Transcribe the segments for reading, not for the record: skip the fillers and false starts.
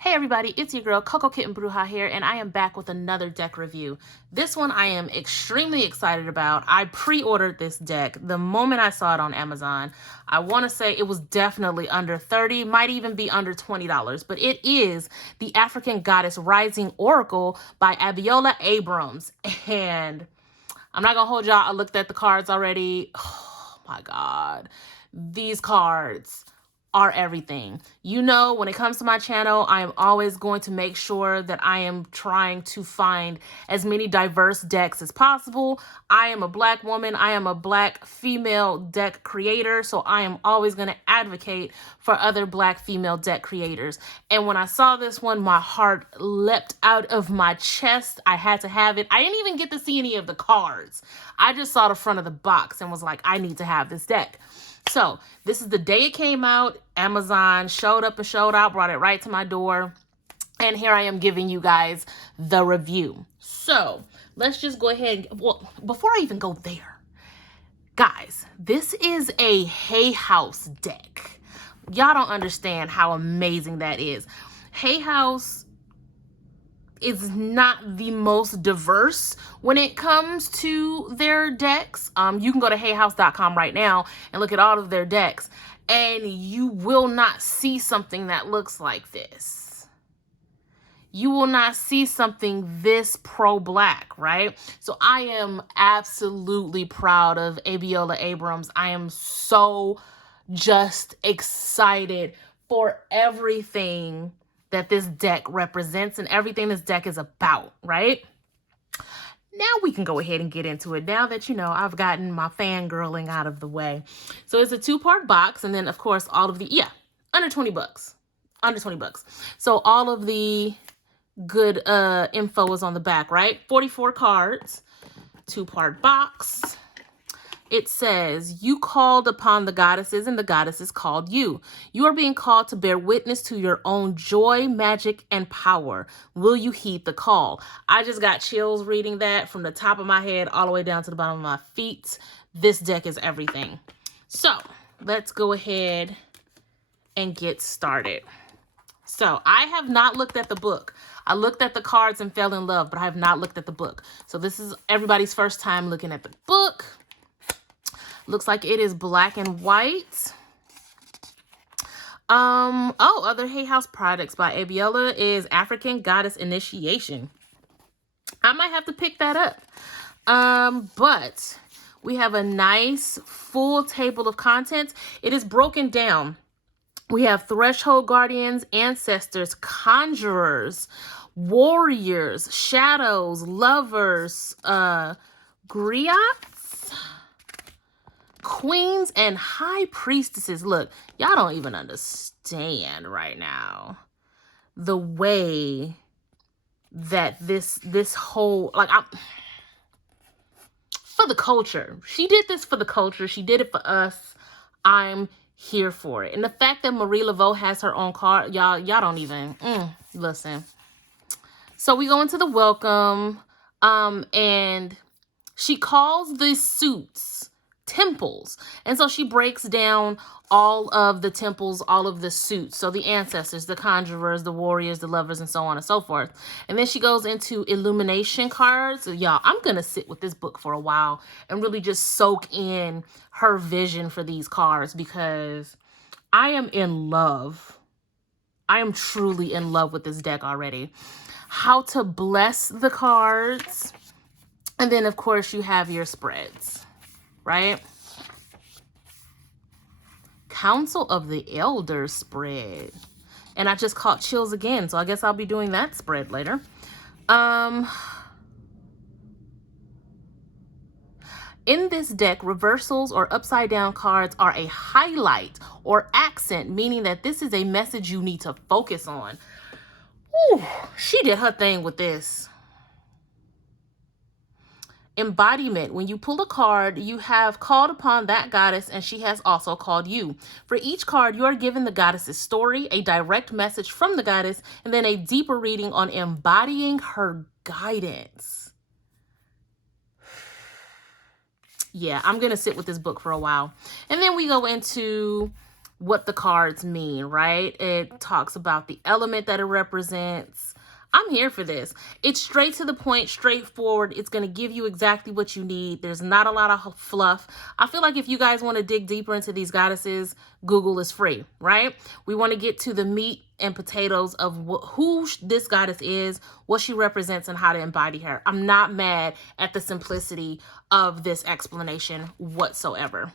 Hey everybody, it's your girl Coco Kitten Bruja here, and I am back with another deck review. This one I am extremely excited about. I pre-ordered this deck the moment I saw it on Amazon. I want to say it was definitely under $30, might even be under $20, but it is the African Goddess Rising Oracle by Abiola Abrams. And I'm not gonna hold y'all, I looked at the cards already. Oh my God, these cards are everything. You know, when it comes to my channel, I am always going to make sure that I am trying to find as many diverse decks as possible. I am a Black woman. I am a Black female deck creator. So I am always going to advocate for other Black female deck creators. And when I saw this one, my heart leapt out of my chest. I had to have it. I didn't even get to see any of the cards. I just saw the front of the box and was like, I need to have this deck. So this is the day it came out. Amazon showed up and showed out, brought it right to my door. And here I am giving you guys the review. So let's just go ahead. Well, before I even go there, guys, this is a Hay House deck. Y'all don't understand how amazing that is. Hay House is not the most diverse when it comes to their decks. You can go to hayhouse.com right now and look at all of their decks, and you will not see something that looks like this. You will not see something this pro-Black, right? So I am absolutely proud of Abiola Abrams. I am so just excited for everything that this deck represents and everything this deck is about, right? Now we can go ahead and get into it. Now that, you know, I've gotten my fangirling out of the way. So it's a 2-part box. And then, of course, all of the, under 20 bucks. Under 20 bucks. So all of the good info is on the back, right? 44 cards, 2-part box. It says, you called upon the goddesses and the goddesses called you. You are being called to bear witness to your own joy, magic, and power. Will you heed the call? I just got chills reading that from the top of my head all the way down to the bottom of my feet. This deck is everything. So let's go ahead and get started. So I have not looked at the book. I looked at the cards and fell in love, but I have not looked at the book. So this is everybody's first time looking at the book. Looks like it is black and white. Other Hay House products by Abiola is African Goddess Initiation. I might have to pick that up. But we have a nice full table of contents. It is broken down. We have Threshold Guardians, Ancestors, Conjurers, Warriors, Shadows, Lovers, Griots, Queens, and High Priestesses. Look, y'all don't even understand right now the way that this whole, like, for the culture. She did this for the culture. She did it for us. I'm here for it. And the fact that Marie Laveau has her own card, y'all don't even, listen. So we go into the welcome, and she calls the suits temples. And so she breaks down all of the temples, all of the suits. So the ancestors, the conjurers, the warriors, the lovers, and so on and so forth. And then she goes into illumination cards. So y'all, I'm going to sit with this book for a while and really just soak in her vision for these cards, because I am in love. I am truly in love with this deck already. How to bless the cards. And then, of course, you have your spreads, right? Council of the Elders spread. And I just caught chills again, so I guess I'll be doing that spread later. In this deck, reversals or upside down cards are a highlight or accent, meaning that this is a message you need to focus on. Ooh, she did her thing with this. Embodiment. When you pull a card, you have called upon that goddess, and she has also called you. For each card, you are given the goddess's story, a direct message from the goddess, and then a deeper reading on embodying her guidance. Yeah, I'm going to sit with this book for a while. And then we go into what the cards mean, right? It talks about the element that it represents. I'm here for this. It's straight to the point, straightforward. It's going to give you exactly what you need. There's not a lot of fluff. I feel like if you guys want to dig deeper into these goddesses, Google is free, right? We want to get to the meat and potatoes of who this goddess is, what she represents, and how to embody her. I'm not mad at the simplicity of this explanation whatsoever.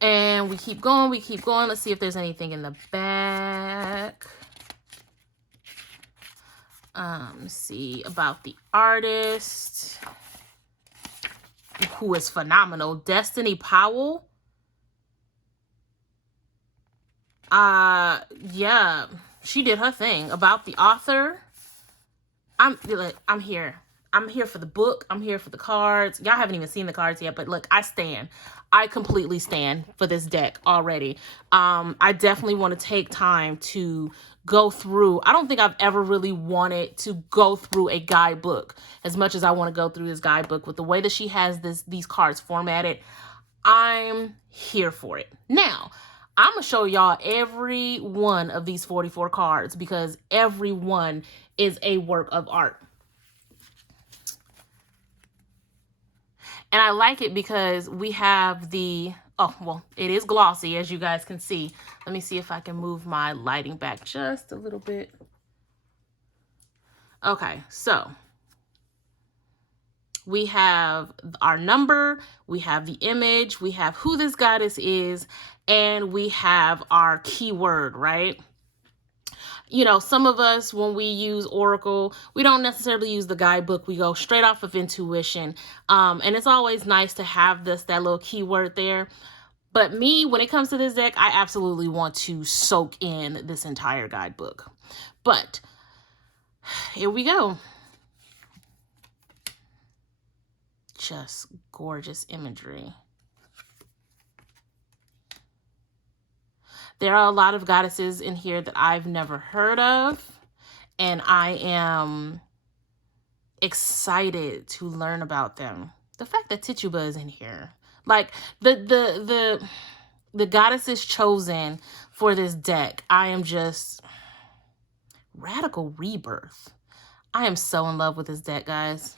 And we keep going, we keep going. Let's see if there's anything in the back. See about the artist, who is phenomenal, Destiny Powell. Yeah, she did her thing. About the author, I'm here. I'm here for the book. I'm here for the cards. Y'all haven't even seen the cards yet, but look, I completely stand for this deck already. I definitely want to take time to go through. I don't think I've ever really wanted to go through a guidebook as much as I want to go through this guidebook. With the way that she has these cards formatted, I'm here for it. Now, I'm going to show y'all every one of these 44 cards because every one is a work of art. And I like it because we have the, oh, well, it is glossy, as you guys can see. Let me see if I can move my lighting back just a little bit. Okay, so we have our number, we have the image, we have who this goddess is, and we have our keyword, right? You know, some of us, when we use Oracle, we don't necessarily use the guidebook. We go straight off of intuition. And it's always nice to have that little keyword there. But me, when it comes to this deck, I absolutely want to soak in this entire guidebook. But here we go. Just gorgeous imagery. There are a lot of goddesses in here that I've never heard of, and I am excited to learn about them. The fact that Tituba is in here, like the goddesses chosen for this deck, I am just radical rebirth. I am so in love with this deck, guys.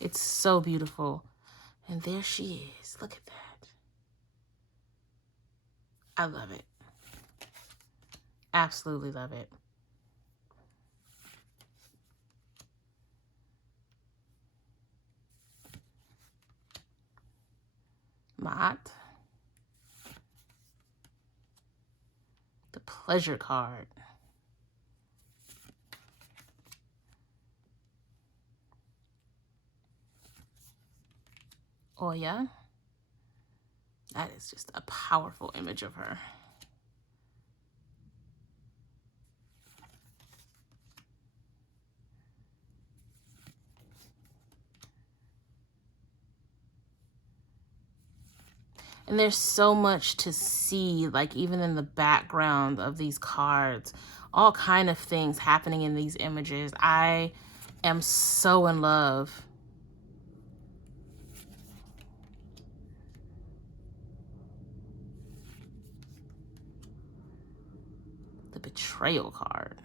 It's so beautiful. And there she is. Look at that. I love it. Absolutely love it. Mott. The pleasure card. Oya. That is just a powerful image of her. And there's so much to see, like even in the background of these cards, all kind of things happening in these images. I am so in love. The betrayal card.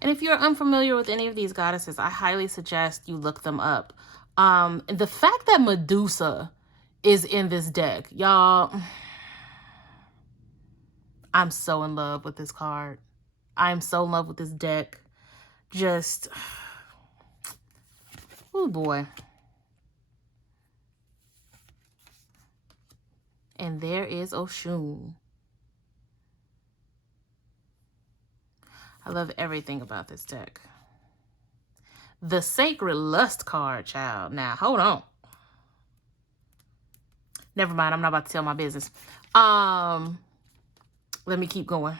And if you're unfamiliar with any of these goddesses, I highly suggest you look them up. The fact that Medusa is in this deck, y'all, I'm so in love with this card. I'm so in love with this deck. Just, oh boy. And there is Oshun. I love everything about this deck. The Sacred Lust card, child. Now, hold on. Never mind. I'm not about to tell my business. Let me keep going.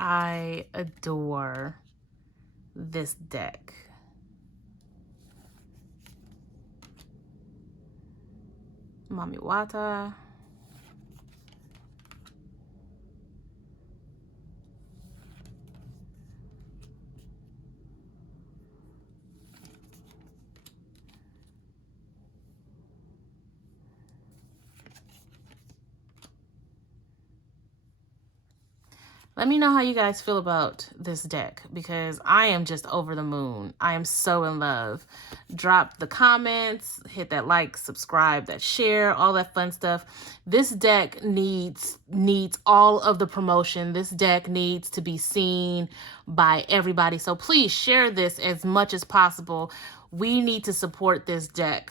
I adore this deck. Mami Wata. Let me know how you guys feel about this deck, because I am just over the moon. I am so in love. Drop the comments, hit that like, subscribe, that share, all that fun stuff. This deck needs all of the promotion. This deck needs to be seen by everybody. So please share this as much as possible. We need to support this deck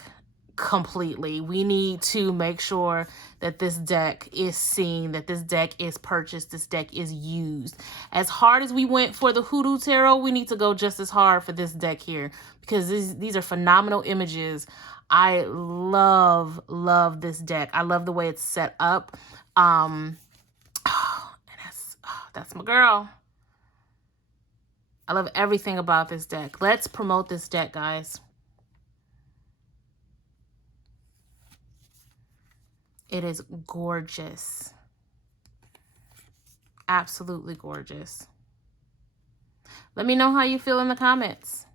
completely. We need to make sure that this deck is seen, that this deck is purchased, this deck is used. As hard as we went for the Hoodoo Tarot, we need to go just as hard for this deck here, because these are phenomenal images. I love this deck. I love the way it's set up. And that's my girl. I love everything about this deck. Let's promote this deck, guys. It is gorgeous. Absolutely gorgeous. Let me know how you feel in the comments.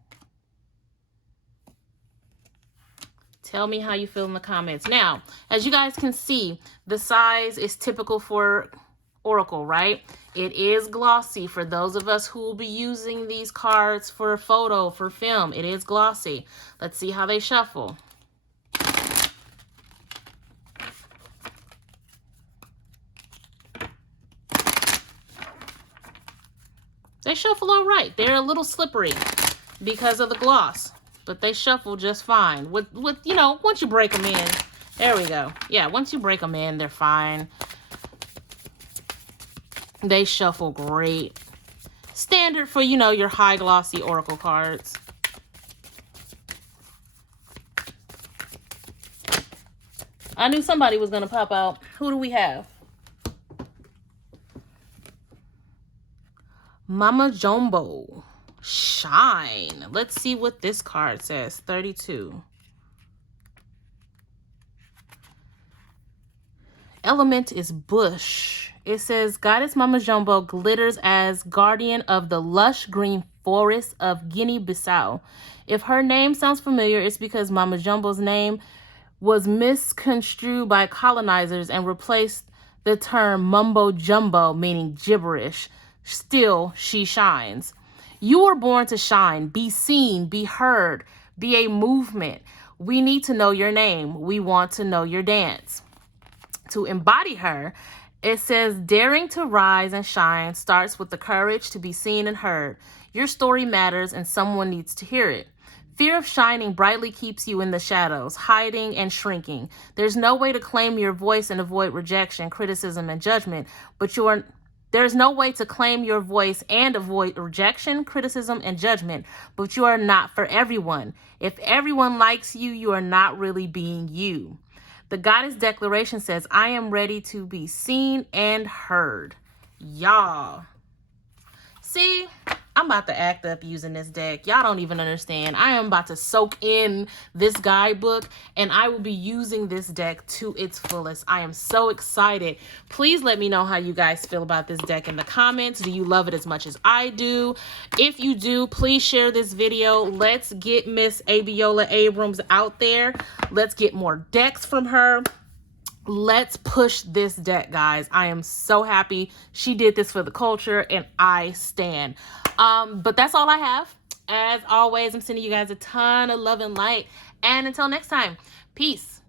Tell me how you feel in the comments. Now, as you guys can see, the size is typical for Oracle, right? It is glossy for those of us who will be using these cards for photo, for film. It is glossy. Let's see how they shuffle. They shuffle all right. They're a little slippery because of the gloss, but they shuffle just fine. With you know, once you break them in, there we go. Yeah, once you break them in, they're fine. They shuffle great. Standard for, you know, your high glossy Oracle cards. I knew somebody was going to pop out. Who do we have? Mama Jumbo. Shine. Let's see what this card says. 32. Element is bush. It says, Goddess Mama Jumbo glitters as guardian of the lush green forest of Guinea-Bissau. If her name sounds familiar, it's because Mama Jumbo's name was misconstrued by colonizers and replaced the term mumbo jumbo, meaning gibberish. Still, she shines. You were born to shine, be seen, be heard, be a movement. We need to know your name. We want to know your dance. To embody her, it says, daring to rise and shine starts with the courage to be seen and heard. Your story matters and someone needs to hear it. Fear of shining brightly keeps you in the shadows, hiding and shrinking. There's no way to claim your voice and avoid rejection, criticism, and judgment, there's no way to claim your voice and avoid rejection, criticism, and judgment, but you are not for everyone. If everyone likes you, you are not really being you. The Goddess Declaration says, I am ready to be seen and heard. Y'all. See, I'm about to act up using this deck. Y'all don't even understand. I am about to soak in this guidebook, and I will be using this deck to its fullest. I am so excited. Please let me know how you guys feel about this deck in the comments. Do you love it as much as I do? If you do, please share this video. Let's get Miss Abiola Abrams out there. Let's get more decks from her. Let's push this deck, guys. I am so happy she did this for the culture, and I stand. But that's all I have. As always, I'm sending you guys a ton of love and light. And until next time, peace.